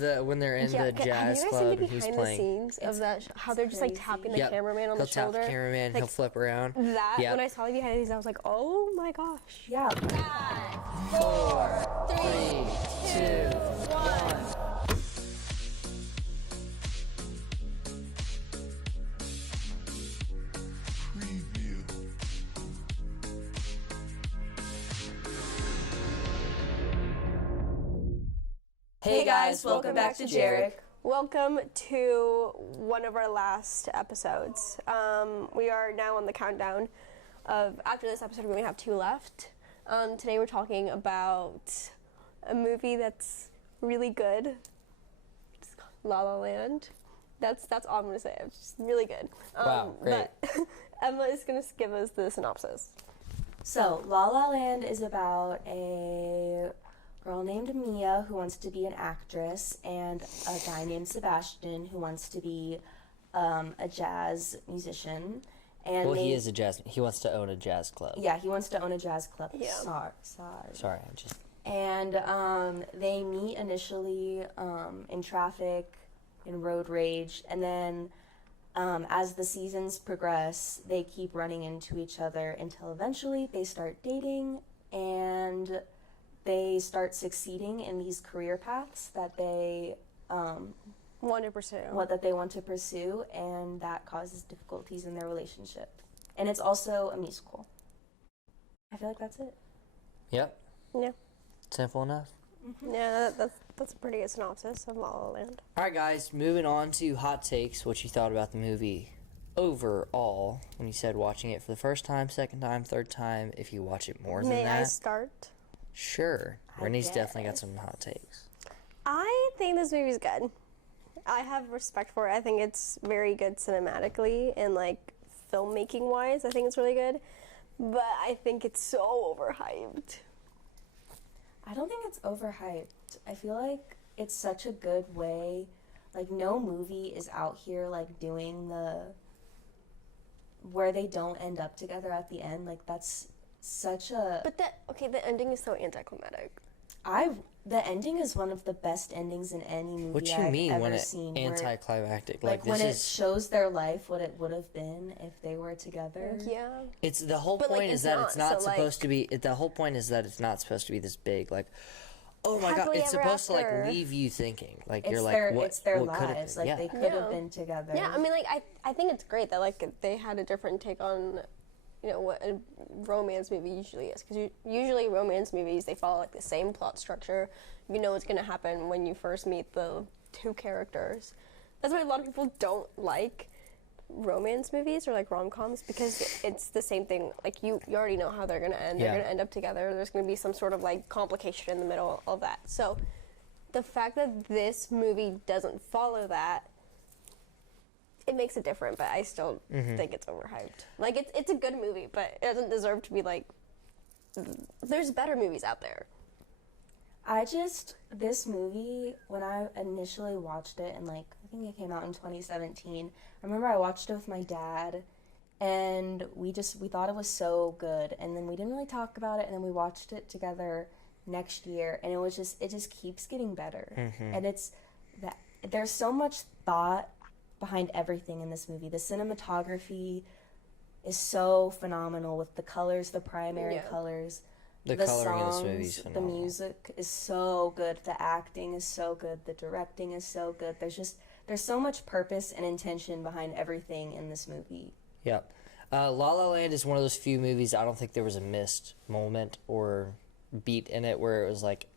when they're in the jazz club have and you he's guys seen the behind playing. the scenes of that? How they're just like tapping the cameraman on the shoulder. He'll tap the cameraman. Like, he'll flip around. That when I saw the behind the scenes, I was like, oh my gosh. Yeah. 5, 4, 3, 2, 1. Hey guys, welcome back to JEREC. Welcome to one of our last episodes. We are now on the countdown of, after this episode we only have 2 left. Today we're talking about a movie that's really good. It's called La La Land. That's all I'm going to say. It's just really good. Wow, great. But Emma is going to give us the synopsis. So, La La Land is about a girl named Mia who wants to be an actress and a guy named Sebastian who wants to be a jazz musician. And he is a jazz. He wants to own a jazz club. Yeah, he wants to own a jazz club. Yeah. Sorry. I just. And they meet initially in traffic, in road rage, and then as the seasons progress, they keep running into each other until eventually they start dating and they start succeeding in these career paths that they want to pursue. That they want to pursue, and that causes difficulties in their relationship. And it's also a musical. I feel like that's it. Yep. Yeah. Simple enough. Mm-hmm. Yeah, that's a pretty good synopsis of La La Land. All right, guys, moving on to hot takes. What you thought about the movie overall when you said watching it for the first time, second time, third time, if you watch it more than that. May I start? Sure. Rennie's definitely got some hot takes. I think this movie's good. I have respect for it. I think it's very good cinematically and like filmmaking wise. I think it's really good. But I think it's so overhyped. I don't think it's overhyped. I feel like it's such a good way. Like, no movie is out here like doing where they don't end up together at the end. Like, that's such a... But the ending is so anticlimactic. The ending is one of the best endings in any movie I've ever seen. Anticlimactic? Like when it shows their life, what it would have been if they were together. Yeah. It's the whole point is that it's not supposed to be. The whole point is that it's not supposed to be this big. Like, oh my god, it's supposed to like leave you thinking. Like you're like, what? It's their lives. Like they could have been together. Yeah, I mean, like I think it's great that like they had a different take on, you know, what a romance movie usually is, because usually romance movies, they follow like the same plot structure. You know what's going to happen when you first meet the 2 characters. That's why a lot of people don't like romance movies or like rom-coms, because it's the same thing. Like you already know how they're going to end. They're going to end up together. There's going to be some sort of like complication in the middle of that. So the fact that this movie doesn't follow that, it makes it different, but I still think it's overhyped. Like, it's a good movie, but it doesn't deserve to be, like... There's better movies out there. This movie, when I initially watched it, and, like, I think it came out in 2017, I remember I watched it with my dad, and we thought it was so good, and then we didn't really talk about it, and then we watched it together next year, and it just keeps getting better. And there's so much thought behind everything in this movie. The cinematography is so phenomenal with the colors, the primary colors, the coloring songs, in this movie is phenomenal. The music is so good, the acting is so good, the directing is so good. There's so much purpose and intention behind everything in this movie. Yep. La La Land is one of those few movies I don't think there was a missed moment or beat in it where it was like,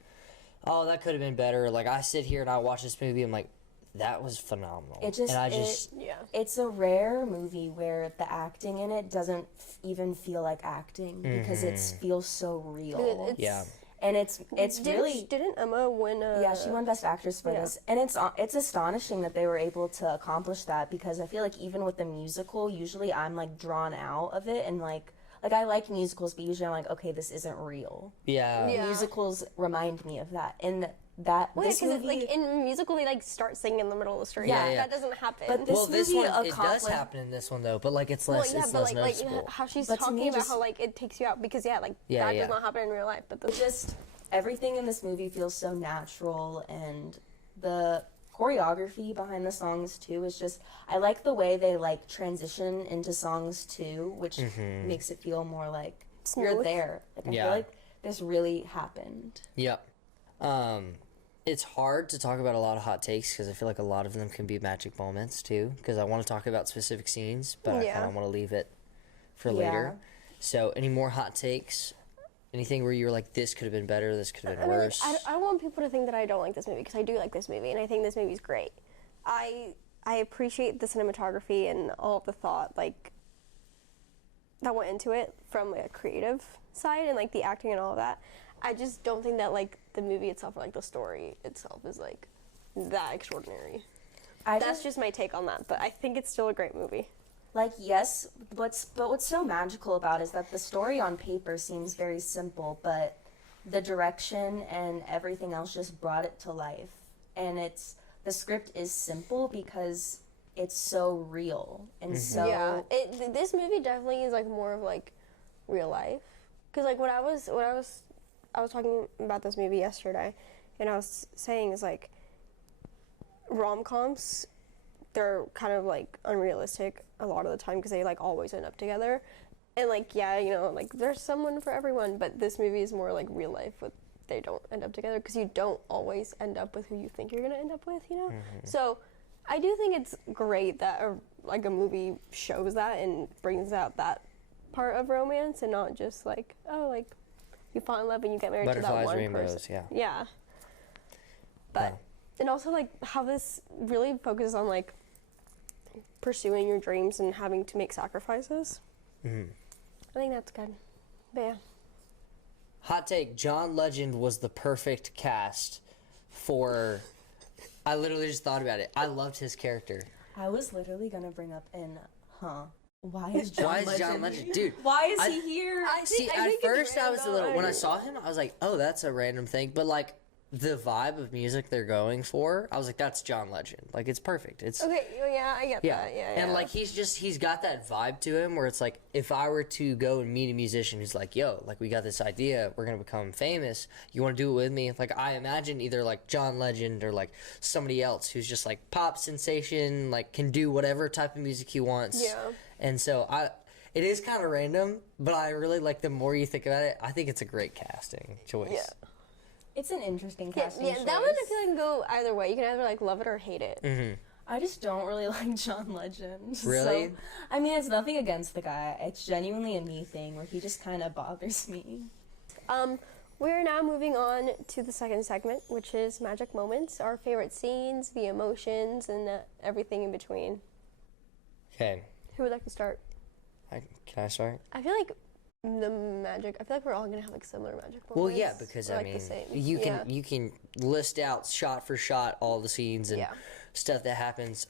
oh, that could have been better. Like, I sit here and I watch this movie, I'm like, that was phenomenal. It's a rare movie where the acting in it doesn't even feel like acting because it feels so real. And didn't Emma win she won Best Actress for this. And it's astonishing that they were able to accomplish that, because I feel like even with the musical, usually I'm like drawn out of it, and like I like musicals, but usually I'm like, okay, this isn't real. Musicals remind me of that. And this movie, like in a musical, they like start singing in the middle of the street. That doesn't happen. But this movie it does happen in this one though. But like it's less, it's less noticeable. Like how she's talking about how like it takes you out, because that does not happen in real life. But everything in this movie feels so natural, and the choreography behind the songs too is just, I like the way they like transition into songs too, which makes it feel more like you're Smooth. there. Like I Yeah. feel like this really happened. Yep. It's hard to talk about a lot of hot takes because I feel like a lot of them can be magic moments too. Because I want to talk about specific scenes, but I Yeah. kind of want to leave it for Yeah. later. So, any more hot takes? Anything where you were like, this could have been better, this could have been I mean, worse? I don't want people to think that I don't like this movie because I do like this movie and I think this movie's great. I appreciate the cinematography and all of the thought like that went into it from like, a creative side and like the acting and all of that. I just don't think that like the movie itself or like the story itself is like that extraordinary. That's just my take on that, but I think it's still a great movie. Like, yes, but what's so magical about it is that the story on paper seems very simple, but the direction and everything else just brought it to life. And the script is simple because it's so real and so... Yeah, this movie definitely is like more of like real life. Because like I was talking about this movie yesterday, and I was saying is like rom-coms, they're kind of like unrealistic a lot of the time because they like always end up together, and like yeah, you know, like there's someone for everyone, but this movie is more like real life with they don't end up together because you don't always end up with who you think you're gonna end up with, you know. So I do think it's great that like a movie shows that and brings out that part of romance and not just like, oh, like you fall in love and you get married to that Butterflies, one rainbows, person. yeah. But Wow. and also like how this really focuses on like pursuing your dreams and having to make sacrifices. I think that's good. But yeah. Hot take, John Legend was the perfect cast for... I literally just thought about it. I loved his character. I was literally gonna bring up why is John Why is Legend? John Legend? Dude, Why is he here? See, I at think it's first I was a little... random. When I saw him, I was like, oh, that's a random thing. But, like, the vibe of music they're going for, I was like, that's John Legend. Like, it's perfect. It's... Okay, yeah, I get Yeah. that. Yeah, And yeah. like he's got that vibe to him where it's like if I were to go and meet a musician who's like, yo, like we got this idea, we're gonna become famous, you wanna do it with me? Like I imagine either like John Legend or like somebody else who's just like pop sensation, like can do whatever type of music he wants. Yeah. And so it is kind of random, but I really like the more you think about it, I think it's a great casting choice. Yeah. It's an interesting Yeah, casting yeah, choice. that one I feel like can go either way. You can either like love it or hate it. I just don't really like John Legend. Really? So, I mean, it's nothing against the guy. It's genuinely a me thing where he just kind of bothers me. We're now moving on to the second segment, which is magic moments, our favorite scenes, the emotions, and everything in between. Okay. Who would like to start? Can I start? I feel like I feel like we're all gonna have like similar magic moments. Well, yeah, because or, I like, mean, the same. you can list out shot for shot all the scenes and Yeah. stuff that happens.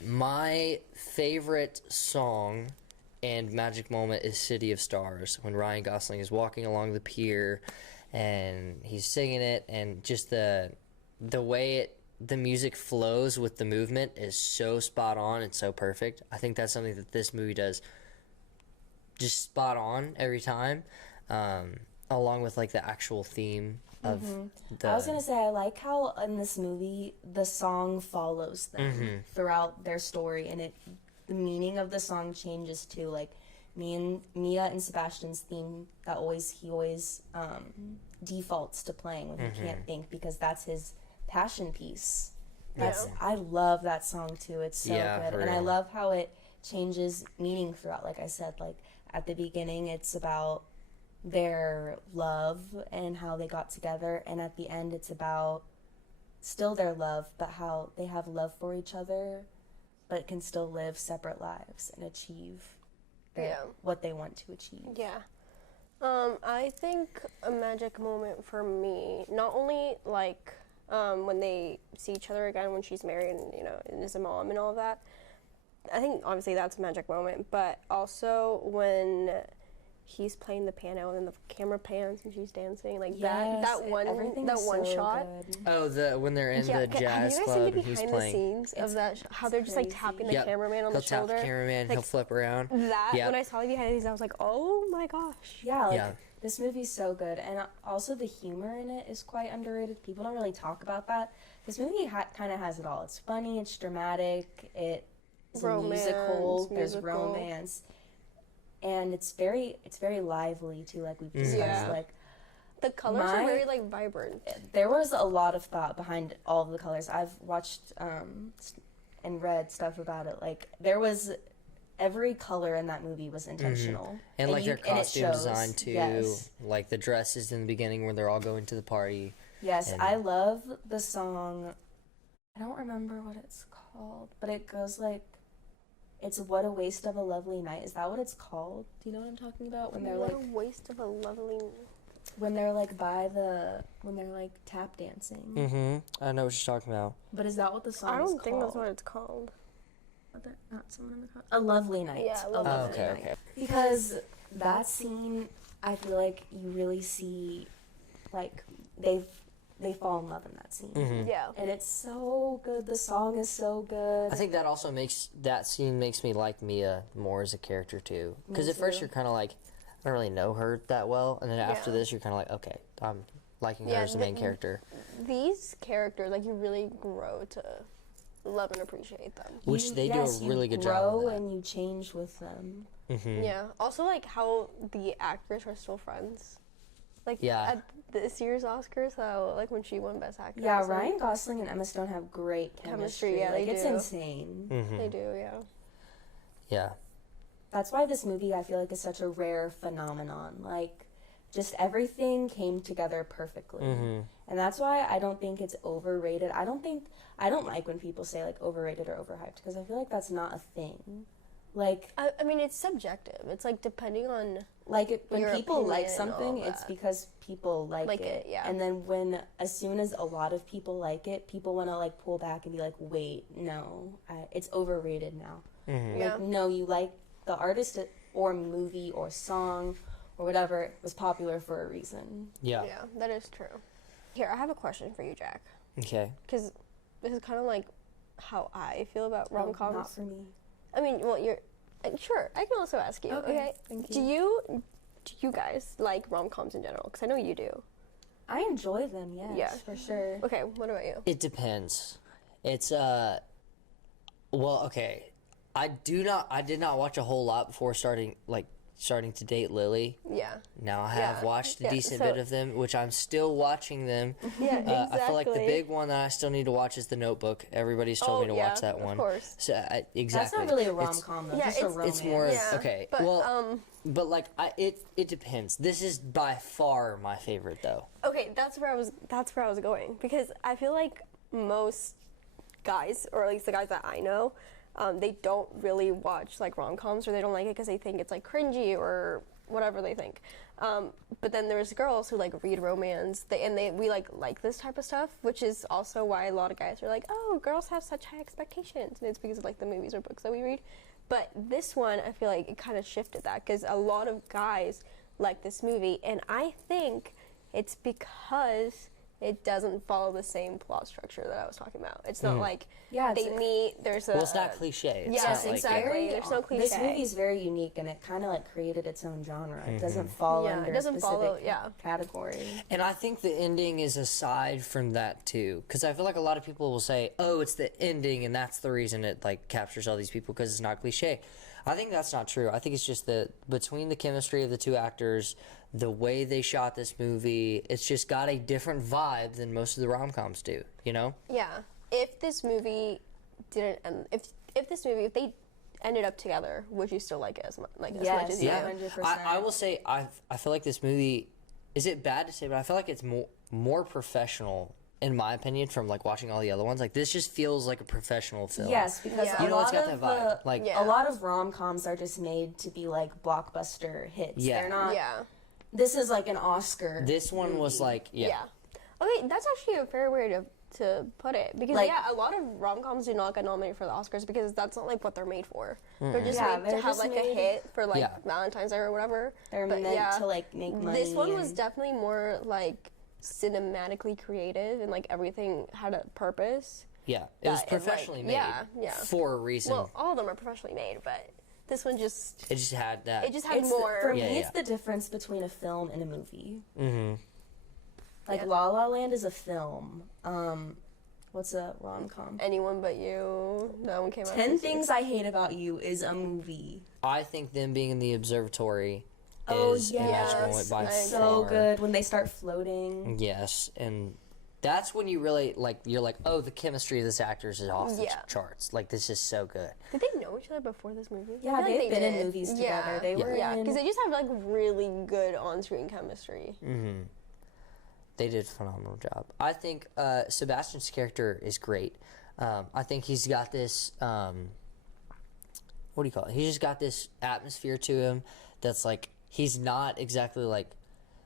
My favorite song and magic moment is "City of Stars" when Ryan Gosling is walking along the pier and he's singing it, and just the way the music flows with the movement is so spot on and so perfect. I think that's something that this movie does just spot on every time, along with like the actual theme of the... I was gonna say, I like how in this movie the song follows them throughout their story, and the meaning of the song changes too. Like Mia and Sebastian's theme he always defaults to playing when he can't think, because that's his passion piece. I love that song too. It's so Yeah, good, for and I real. love how it changes meaning throughout. Like I said, like at the beginning, it's about their love and how they got together, and at the end it's about still their love, but how they have love for each other but can still live separate lives and achieve what they want to achieve. Yeah. I think a magic moment for me, not only like when they see each other again when she's married and, you know, and is a mom and all of that. I think obviously that's a magic moment, but also when he's playing the piano and the camera pans and she's dancing, like that one shot. Oh, when they're in the have jazz you guys club seen the and he's behind the playing. scenes of that? How they're just like tapping the Yep. cameraman on He'll the shoulder. tap the cameraman, Like, he'll flip around. That Yep. when I saw the behind the scenes, I was like, oh my gosh. Yeah, like Yeah. This movie's so good, and also the humor in it is quite underrated. People don't really talk about that. This movie kind of has it all. It's funny, it's dramatic, it's a musical, there's romance, and it's very lively too, like we've discussed. Yeah. Like, The colors are very like vibrant. there was a lot of thought behind all of the colors. I've watched and read stuff about it. Like, there was every color in that movie was intentional. And like their and it costume shows. design too, Yes. like the dresses in the beginning where they're all going to the party. Yes, And- I love the song. I don't remember what it's called, but it goes like, it's "What a Waste of a Lovely Night." Is that what it's called? Do you know what I'm talking about? When they're What like, a waste of a lovely. when they're like when they're like tap dancing. Mm-hmm. I know what you're talking about. But is that what the song I is don't called? think that's what it's called. Not someone in the crowd. A Lovely Night. Yeah, A A Lovely Lovely Okay, Night. okay. Because that scene, I feel like you really see, like, they fall in love in that scene. Mm-hmm. Yeah. And it's so good. The song is so good. I think that also that scene makes me like Mia more as a character too. Because Me at first too. you're kind of like, I don't really know her that well, and then after Yeah. this you're kind of like, okay, I'm liking her Yeah, as the main character. These characters, like, you really grow to love and appreciate them. Which they do a really good you job grow of that. and you change with them. Mm-hmm. Yeah. Also, like, how the actors are still friends. Like, Yeah. at this year's Oscars, how, like, when she won Best Actress. Yeah, and Ryan Gosling and Emma Stone have great chemistry. Chemistry, yeah, like, they it's do. insane. Mm-hmm. They do, yeah. Yeah. That's why this movie, I feel like, is such a rare phenomenon. Like, just everything came together perfectly. Mm-hmm. And that's why I don't think it's overrated. I don't like when people say, like, overrated or overhyped, because I feel like that's not a thing. Like, I mean, it's subjective. It's, like, depending on... when Your people like opinion and all something, it's that. because people like it. yeah. And then as soon as a lot of people like it, people want to, like, pull back and be like, wait, no, it's overrated now. Mm-hmm. Yeah. Like, no, you like the artist or movie or song or whatever was popular for a reason. Yeah. Yeah, that is true. Here, I have a question for you, Jack. Okay. Because this is kind of like how I feel about Oh, rom-coms. not for me. I mean, well, you're... sure, I can also ask you, okay? Thank Do you guys like rom-coms in general? Because I know you do. I enjoy them, yes, Yeah. for sure. Okay, what about you? It depends. It's well, okay. I did not watch a whole lot before starting to date Lily. Yeah. Now I have Yeah. watched a Yeah, decent so- bit of them, which I'm still watching them. Yeah, exactly. I feel like the big one that I still need to watch is The Notebook. Everybody's told me to watch that one. Of course. So exactly. That's not really a It's- rom-com, though. Yeah, just a it's- romance. It's more Yeah, okay. but, Well, but like it depends. This is by far my favorite though. Okay, that's where I was going, because I feel like most guys, or at least the guys that I know, they don't really watch like rom-coms, or they don't like it because they think it's like cringy or whatever they think. But then there's girls who like read romance, we like this type of stuff, which is also why a lot of guys are like, oh, girls have such high expectations, and it's because of like the movies or books that we read. But this one, I feel like it kind of shifted that, because a lot of guys like this movie, and I think it's because it doesn't follow the same plot structure that I was talking about. It's not like Yeah, they meet, there's a... Well, it's not cliche. It's Yes, not like, exactly. There's no cliche. This movie is very unique, and it kind of like created its own genre. It doesn't fall Yeah, it under doesn't a specific follow- yeah. category. And I think the ending is aside from that too, because I feel like a lot of people will say, "Oh, it's the ending, and that's the reason it like captures all these people because it's not cliche." I think that's not true. I think it's just between the chemistry of the two actors, the way they shot this movie, it's just got a different vibe than most of the rom-coms do. You know? Yeah. If this movie didn't end, if they ended up together, would you still like it as much as you Yeah. do? 100%. I will say I feel like this movie. Is it bad to say? But I feel like it's more professional. In my opinion, from like watching all the other ones, like this just feels like a professional film. Yes, because Yeah. a You know, it's lot got of that vibe. Like, Yeah. a lot of rom-coms are just made to be like blockbuster hits. Yeah. They're not. Yeah. This is like an Oscar. this one was like, Yeah. Okay, that's actually a fair way to put it, because Like- a lot of rom-coms do not get nominated for the Oscars because that's not like what they're made for. They're just Yeah, made to they're have just like a made- hit for like Yeah. Valentine's Day or whatever. They're But meant to like make money. This one was and- definitely more like cinematically creative, and like everything had a purpose. yeah, it was That it, like, professionally made. yeah. For a reason. Well, all of them are professionally made, but This one just It just had that. it just had It's more. for Yeah, me, yeah. it's the difference between a film and a movie. Mm-hmm. Like Yeah. La La Land is a film. What's a rom-com? Anyone But You. That one came out. 10 this year. Things I Hate About You is a movie. I think them being in the observatory Oh, is a magical yes. moment by It's So far. good when they start floating. Yes, and that's when you really you're like, oh, the chemistry of this actors is off the Yeah. charts. Like, this is so good. Did they know each other before this movie? I Yeah, feel like they've been in did. movies together. Yeah. They were Yeah, in. because they just have like really good on-screen chemistry. Mm-hmm. They did a phenomenal job. I think Sebastian's character is great. I think he's got this, what do you call it? He's just got this atmosphere to him that's like, he's not exactly like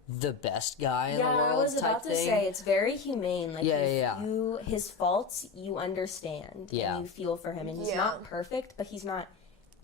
the best guy in the Yeah, world I was type about to thing. say it's very humane. Like Yeah, if yeah, yeah. you his faults you understand Yeah. and you feel for him, and he's Yeah. not perfect, but he's not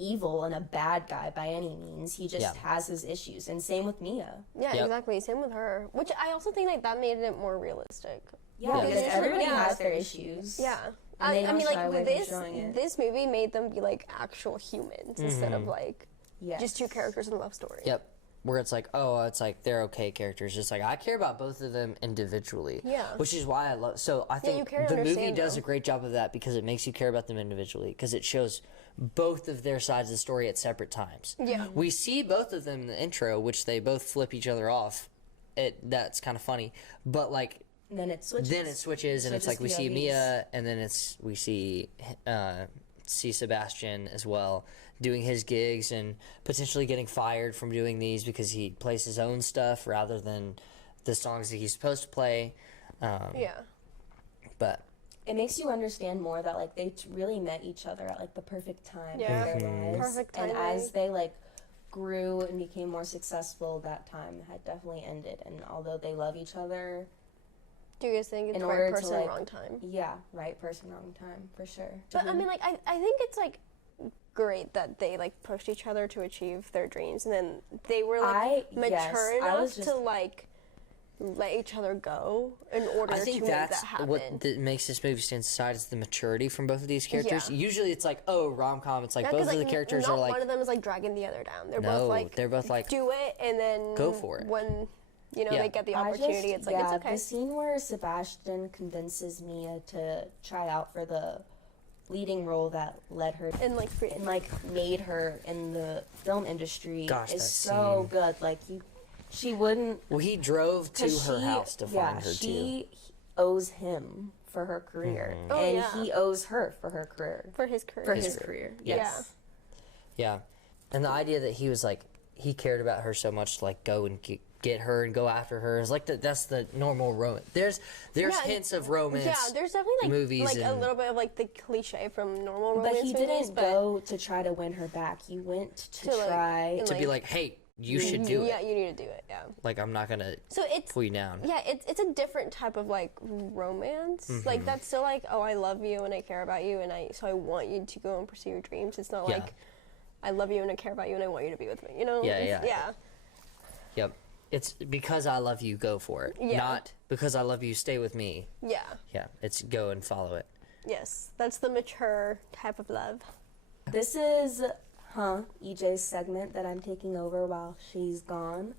evil and a bad guy by any means. He just Yeah. has his issues, and same with Mia. Yeah, Yep. exactly. Same with her. Which I also think like that made it more realistic. Yeah, Yeah. because Because everybody yeah. has their issues. Yeah. And they I don't mean, shy away like from this showing it. this movie made them be like actual humans instead of like Yes. just two characters in a love story. Yep. Where it's like, oh, it's like they're okay characters. Just like I care about both of them individually. Yeah. Which is why I love. So I you think care and the movie understand does them. a great job of that because it makes you care about them individually because it shows both of their sides of the story at separate times. Yeah. We see both of them in the intro, which they both flip each other off. That's kind of funny, but like And then it switches. then it switches and it's like we see POVs. Mia and then we see Sebastian as well doing his gigs and potentially getting fired from doing these because he plays his own stuff rather than the songs that he's supposed to play. Yeah. But It makes you understand more that like they really met each other at like the perfect time Yeah. of their lives. Perfect And timing. as they like grew and became more successful, that time had definitely ended. And although they love each other, Do you guys think it's In the order right to, person, like- wrong time? yeah, right person, wrong time for sure. But I mean, like, I think it's like great that they like pushed each other to achieve their dreams, and then they were like mature yes, I enough was just- to like let each other go in order I think to that's make that happen. what makes this movie stand aside is the maturity from both of these characters. Yeah. Usually it's like, oh, rom-com, it's like Yeah, both 'cause, of the like, characters not are like, one of them is like dragging the other down. They're No, both like they're both like, do it, and then go for it. when you know Yeah. they get the I opportunity. just- It's like yeah, it's okay. The scene where Sebastian convinces Mia to try out for the leading role that led her And like and like made her in the film industry Gosh, is that so scene. good. Like she wouldn't. well, he drove to 'Cause her she- house to yeah, find her too. she owes him for her career, Mm-hmm. Oh, and yeah. he owes her for her career. for his career. For his career, yes. Yeah, and the idea that he was like he cared about her so much to like go and get her and go after her is like that's the normal romance. There's Yeah, hints of romance. Yeah, there's definitely like movies like a and- little bit of like the cliche from normal But romance he movies, didn't but go to try to win her back. He went to To, like, try. and, to be like, hey, you should do yeah, it. you need to do it. Yeah. Like I'm not gonna So it's pull you down. yeah, it's a different type of like romance. Mm-hmm. Like that's still like, oh, I love you and I care about you and I want you to go and pursue your dreams. It's not Yeah. like I love you and I care about you and I want you to be with me. You know? Yeah, It's- yeah. Yep. It's because I love you, go for it. Yeah. Not because I love you, stay with me. Yeah. Yeah, it's go and follow it. Yes. That's the mature type of love. This is EJ's segment that I'm taking over while she's gone.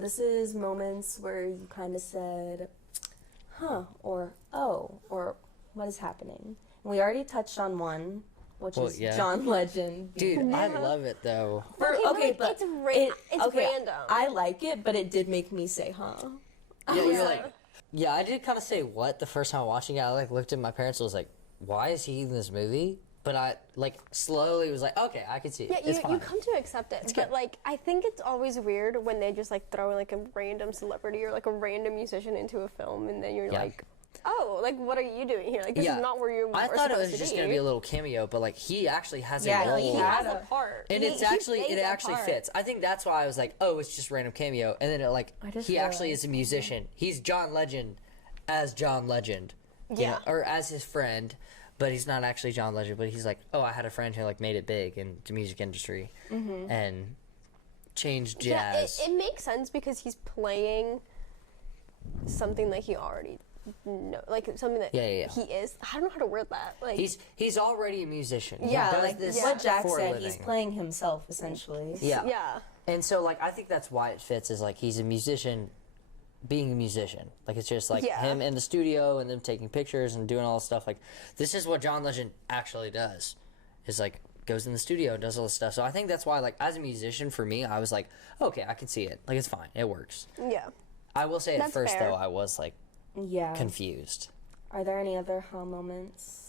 This is moments where you kind of said, or oh, or what is happening. We already touched on one, which Well, is yeah. John Legend. Dude, I love it though. Okay, but like, it's random. I like it, but it did make me say, Yeah, you're like, yeah, I did kind of say what the first time watching it. I like looked at my parents and was like, why is he in this movie? But I like slowly was like, okay, I can see it. Yeah, It's you fine. come to accept it. good. But like I think it's always weird when they just like throw like a random celebrity or like a random musician into a film and then you're Yeah. like, oh, like what are you doing here? Like this Yeah. is not where you I are thought it supposed was to just be. gonna be a little cameo, but like he actually has Yeah, a role. He Yeah. has a part. And He- it's he actually plays it that actually part. fits. I think that's why I was like, oh, it's just random cameo, and then it like I just he actually realized is a musician. He's John Legend as John Legend, you Yeah. know, or as his friend, but he's not actually John Legend. But he's like, oh, I had a friend who like made it big in the music industry and changed jazz. Yeah, it makes sense because he's playing something that he already like something that Yeah. he is. I don't know how to word that. Like He's already a musician. Yeah, he does like this what Jack for a said, living. he's playing himself essentially. Yeah. yeah. And so, like, I think that's why it fits, is, like, he's a musician being a musician. Like, it's just, like, Yeah. him in the studio and them taking pictures and doing all this stuff. Like, this is what John Legend actually does, is, like, goes in the studio and does all this stuff. So I think that's why, like, as a musician, for me, I was like, okay, I can see it. Like, it's fine. It works. Yeah. I will say at That's first, fair. though, I was, like, Yeah. confused. Are there any other huh moments?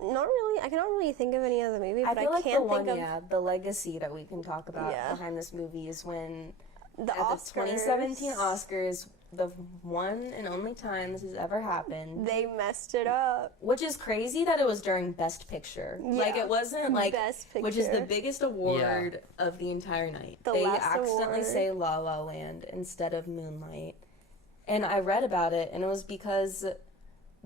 Not really. I cannot really think of any other movie, I but feel I like can't the one, think of yeah, the legacy that we can talk about Yeah. behind this movie is when the at the Oscars. 2017 Oscars, the one and only time this has ever happened, They messed it up. which is crazy that it was during Best Picture. Like, Yeah. it wasn't like, Best which is the Picture. biggest award of the entire night. The they last accidentally award. say La La Land instead of Moonlight. And I read about it, and it was because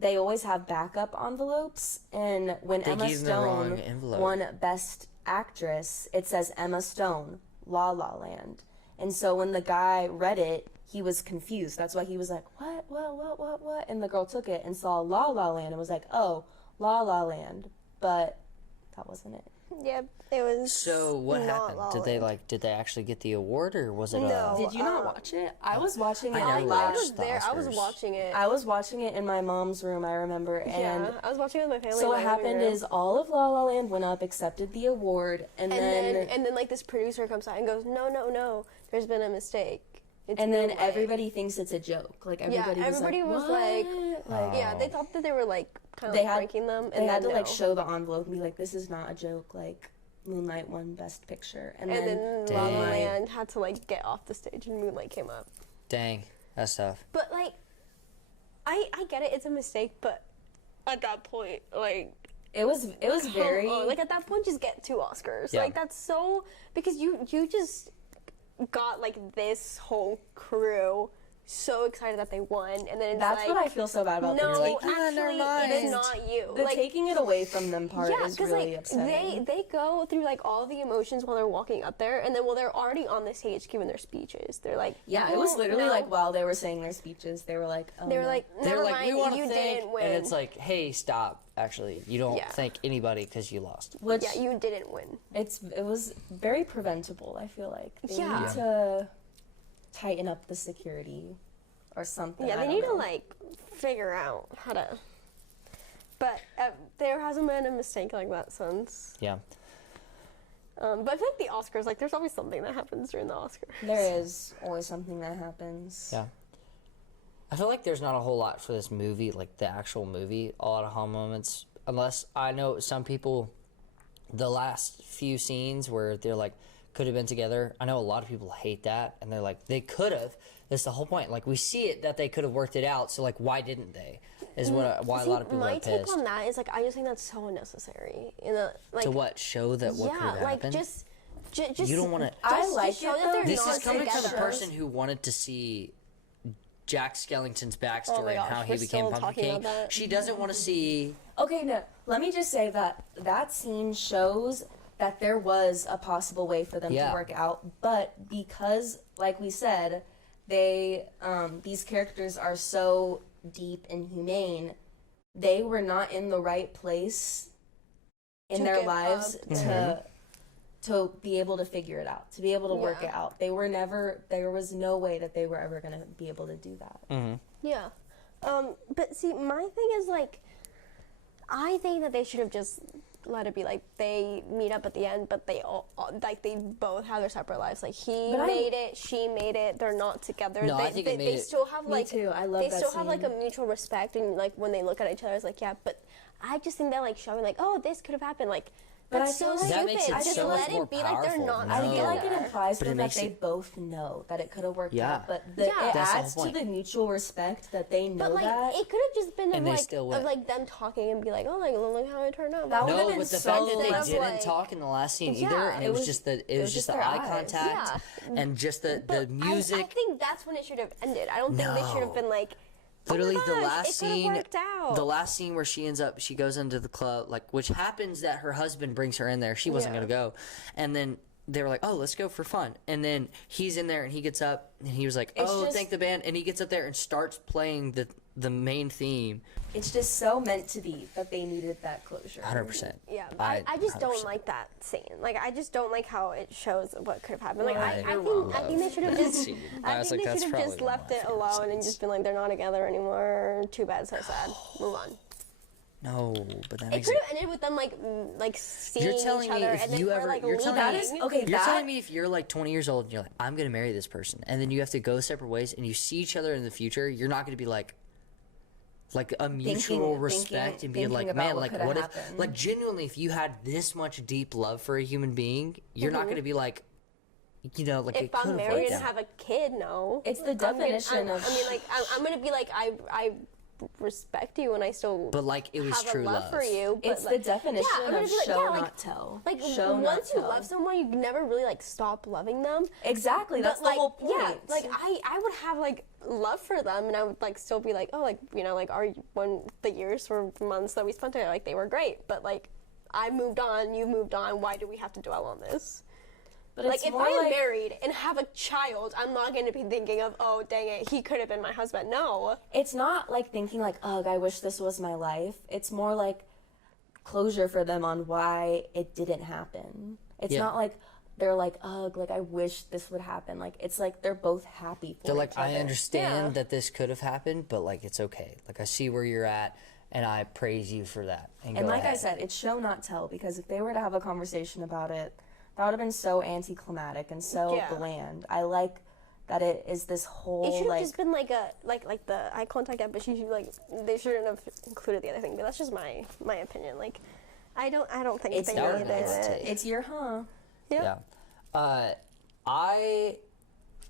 they always have backup envelopes, and when They Emma gave them the wrong Stone envelope. won Best Actress, it says Emma Stone, La La Land. And so when the guy read it, he was confused. That's why he was like, what? And the girl took it and saw La La Land and was like, oh, La La Land. But that wasn't it. Yeah, it was. So what not happened? La Did La they, Land. like, did they actually get the award, or was it No. Did you not watch it? I was watching it I never live. I was watched the there. I was Oscars. watching it. I was watching it in my mom's room, I remember. And yeah, I was watching it with my family. so in what my living happened room. is all of La La Land went up, accepted the award, and then like this producer comes out and goes, no, there's been a mistake. It's and then Moonlight." everybody thinks it's a joke. Like everybody everybody was was like, like- "What?" Yeah, they thought that they were like kind of They like had- breaking them, they and had then to like no. show the envelope and be like, "This is not a joke." Like Moonlight won Best Picture, and And then then La La Dang. Land had to like get off the stage, and Moonlight came up. Dang, that's tough. But like, I get it. It's a mistake, but at that point, like. it was very like at that point, just get 2 Oscars. Yeah. Like that's so because you just got like this whole crew so excited that they won, and then it's that's like, what I feel so bad about. no, them. Like, actually, it's not you. the like, taking it away from them part yeah, is because really like upsetting. they go through like all the emotions while they're walking up there, and then while they're already on the stage giving their speeches, they're like, yeah, it was "Mm, literally no." like while they were saying their speeches, they were like, oh, They were no. like, They're never like, mind, we want to you thank, didn't win. and it's like, hey, stop. Actually, you don't Yeah. thank anybody because you lost. which yeah, you didn't win. it was very preventable. I feel like they Yeah. need to tighten up the security or something. Yeah, I they don't need to know. like figure out how to. But there hasn't been a mistake like that since. Yeah. But I feel like the Oscars, like there's always something that happens during the Oscars. There is always something that happens. Yeah. I feel like there's not a whole lot for this movie, like the actual movie, a lot of aha moments. Unless I know some people, the last few scenes where they're like, could have been together. I know a lot of people hate that, and they're like, they could have. That's the whole point. Like, we see it that they could have worked it out, so like, why didn't they? Is what why a lot of people my are take pissed. on that is like I just think that's so unnecessary. In a like To what? Show that what could yeah, have like happened? just You don't want to. I like show it, that they're though. This not is coming together. from the person who wanted to see Jack Skellington's backstory Oh my and gosh, how he we're became still Pumpkin talking King. about that. She doesn't want to see. Okay, no. Let me just say that scene shows that there was a possible way for them Yeah. to work out, but because, like we said, they these characters are so deep and humane, they were not in the right place in To their give lives up. to be able to figure it out, to be able to work Yeah. it out. They were never. There was no way that they were ever going to be able to do that. Yeah. But see, my thing is like, I think that they should have just let it be like they meet up at the end, but they all like they both have their separate lives. Like he But I- made it, she made it. They're not together. No, they, I think they, it made they it- still have Me like too. I love they that still have like a scene. mutual respect, and like when they look at each other, it's like yeah. But I just think that like showing like oh this could have happened like. But That's I feel so like- That makes stupid. it Just so let much more it be like they're powerful. not No. I feel like it together. implies But to it them that makes they it- both know that it could have worked Yeah. out, but Yeah. it That's the whole adds to point. the mutual respect that they know But like that. it could have just been And of they like still of went. like them talking and be like, oh like look how it turned out. That Blah, would've No, been but the so fact that they less didn't like- talk in the last scene Yeah, either, and it it was was- just the it was just just the their eye eyes. contact and just the But music. I think that's when it should have ended. I don't think they should have been like. Literally, oh my the gosh, last it could've scene, worked out. the last scene where she goes into the club, like which happens that her husband brings her in there. She wasn't Yeah. gonna go, and then they were like, "Oh, let's go for fun." And then he's in there, and he gets up, and he was like, It's "Oh, just- thank the band," and he gets up there and starts playing the main theme. It's just so meant to be that they needed that closure. 100%. Yeah, but I just don't like that scene. Like, I just don't like how it shows what could have happened. Like, I think they should have just, I think they should have just left it alone and just been like, they're not together anymore. Too bad, so sad. Move on. No, but that It makes could have ended with them like seeing each other and then her like leaving. You're telling me if you're like 20 years old and you're like, I'm gonna marry this person, and then you have to go separate ways, and you see each other in the future, you're not gonna be like a mutual respect and being like, man, like what if, like genuinely, if you had this much deep love for a human being, you're not gonna be like, you know, like if I'm married and have a kid, no. It's the definition of. I mean, like I'm gonna be like I respect you and I still but like it was have true a love for you. But It's like, the definition of show not tell. Like show once you tell. love someone, you never really like stop loving them. Exactly, that's But, the whole point. Yeah, like I would have like love for them, and I would like still be like, oh, like you know, like when the years or months that we spent together, like they were great, but like I moved on, you moved on. Why do we have to dwell on this? But Like it's if more I am like, married and have a child, I'm not going to be thinking of, oh, dang it, he could have been my husband. No. it's not like thinking like, ugh, I wish this was my life. It's more like closure for them on why it didn't happen. It's not like they're like, ugh, like I wish this would happen. Like it's like they're both happy for they're like, each other. I understand that this could have happened, but like it's okay. Like I see where you're at, and I praise you for that. And And go like I ahead. said, it's show not tell, because if they were to have a conversation about it, that would have been so anticlimactic and so bland. I like that it is this whole It should have like just been like a like the eye contact but she should like they shouldn't have included the other thing. But that's just my opinion. Like I don't think it's they your needed it. it's your Yeah.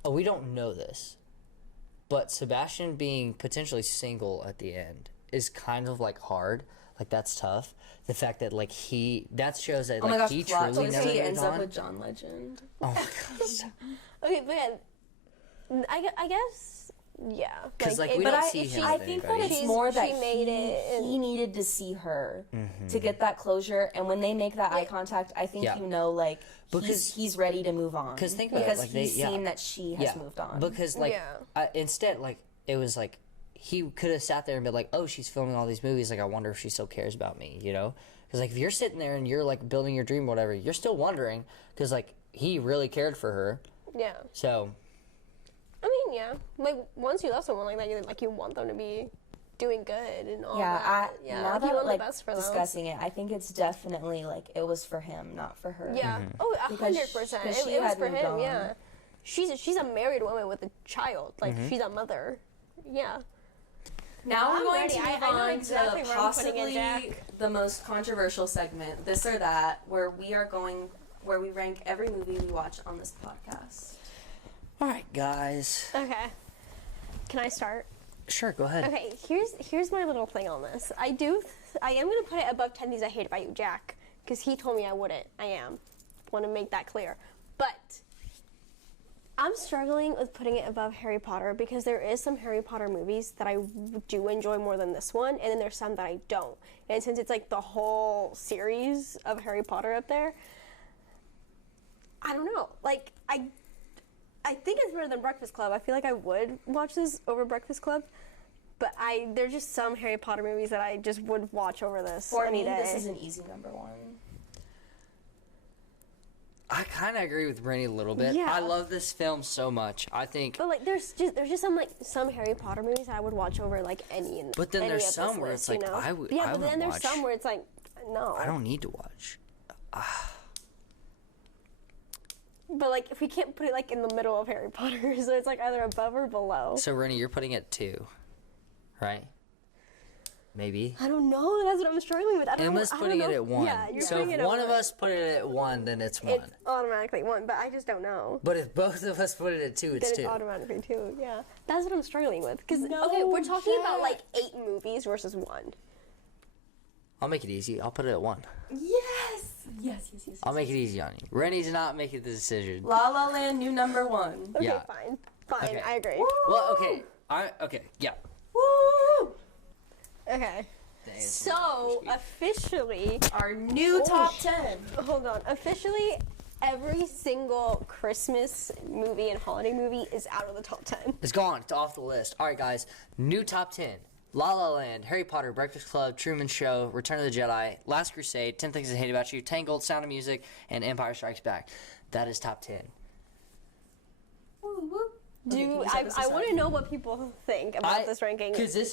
We don't know this, but Sebastian being potentially single at the end is kind of like hard. Like that's tough. The fact that like that shows that Oh my like gosh, he plot truly twist, never he moved ends on. up with John Legend. Oh my god. Okay, but yeah, I guess yeah. 'Cause, like, it- we but don't I- see if him she- with I think that anybody. it's more that she made it he needed to see her to get that closure, and when they make that eye contact, I think you know, like Because- he's ready to move on. Because think about because it, like he's they, seen that she has moved on. Because like instead, like it was like he could have sat there and been like, oh, she's filming all these movies. Like I wonder if she still cares about me, you know? Because like if you're sitting there and you're like building your dream, or whatever, you're still wondering because like he really cared for her. Yeah. So. I mean, yeah. Like once you love someone like that, you want them to be doing good and all yeah, that. Yeah. now you that want like the best for them. discussing it, I think it's definitely like it was for him, not for her. Yeah. Oh, Because 100%. because she It was had for moved him. on. Yeah. She's a married woman with a child. Like she's a mother. Yeah. Now we're I'm going ready. to I move know on exactly to where I'm putting it, possibly Jack. the most controversial segment, this or that, where we rank every movie we watch on this podcast. All right, guys. Okay. Can I start? Sure, go ahead. Okay, here's my little thing on this. I am going to put it above 10 Things I Hate About You, Jack, because he told me I wouldn't. I am. Want to make that clear. But I'm struggling with putting it above Harry Potter because there is some Harry Potter movies that I do enjoy more than this one, and then there's some that I don't. And since it's like the whole series of Harry Potter up there, I don't know. Like, I think it's better than Breakfast Club. I feel like I would watch this over Breakfast Club, but there's just some Harry Potter movies that I just would watch over this For any me, day. this is an easy number one. I kind of agree with Brittany a little bit. Yeah. I love this film so much. I think. But like, there's just some Harry Potter movies that I would watch over like any. But then any there's of this some where list, it's like, you know? I would- Yeah, I but then would there's watch. some where it's like, no. I don't need to watch. But like, if we can't put it like in the middle of Harry Potter, so it's like either above or below. So Rennie, you're putting it 2, right? Maybe. I don't know. That's what I'm struggling with. I don't Emma's know. I don't putting it know. at 1. Yeah, you're so putting if it at one of 1. us put it at 1, then it's 1. It's automatically 1, but I just don't know. But if both of us put it at 2, it's Then 2. it's automatically 2. Yeah, that's what I'm struggling with. Because No, okay, we're talking about Jack. like 8 movies versus 1. I'll make it easy. I'll put it at 1. Yes. I'll make it easy on you. Rennie's not making the decision. La La Land, new number 1. Okay, Yeah. fine, Okay. I agree. Well, okay. Okay, yeah. Woo! Okay. So officially, Our new top 10. hold on. Officially, every single Christmas movie and holiday movie is out of the top 10. It's gone. It's off the list. All right, guys. New top 10. La La Land, Harry Potter, Breakfast Club, Truman Show, Return of the Jedi, Last Crusade, 10 Things I Hate About You, Tangled, Sound of Music, and Empire Strikes Back. That is top 10. Woo, woo. Okay, can we set this I aside? want to know what people think about this ranking. Because this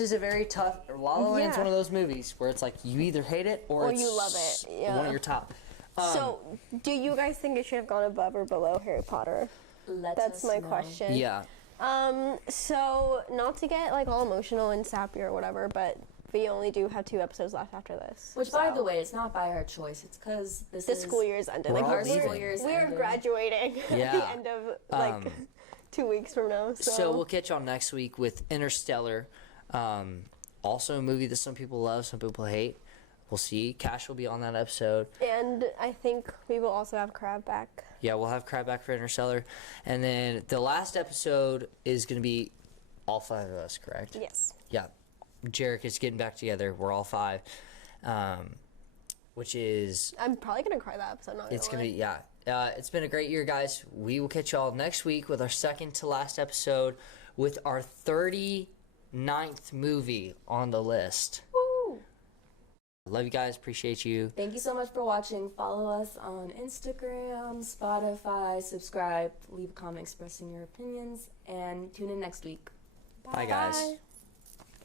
is a very tough. La La Land's Yeah. one of those movies where it's like you either hate it or you love it, yeah. one of your top. So, do you guys think it should have gone above or below Harry Potter? That's my question. Yeah. So, not to get like all emotional and sappy or whatever, but we only do have 2 episodes left after this. Which, by the way, it's not by our choice. It's because The school year is ended. We're Like all we're leaving. we're graduating at Yeah. the end of like 2 weeks from now. So we'll catch y'all next week with Interstellar. Also a movie that some people love, some people hate. We'll see. Cash will be on that episode. And I think we will also have Crab back. Yeah, we'll have Crab back for Interstellar. And then the last episode is going to be all 5 of us, correct? Yes. Yeah. JEREC is getting back together. We're all 5. Which is... I'm probably gonna cry that episode. Not It's gonna going to be... Yeah. It's been a great year, guys. We will catch y'all next week with our second to last episode with our 39th movie on the list. Woo! Love you guys. Appreciate you. Thank you so much for watching. Follow us on Instagram, Spotify, subscribe, leave a comment expressing your opinions, and tune in next week. Bye guys. Bye.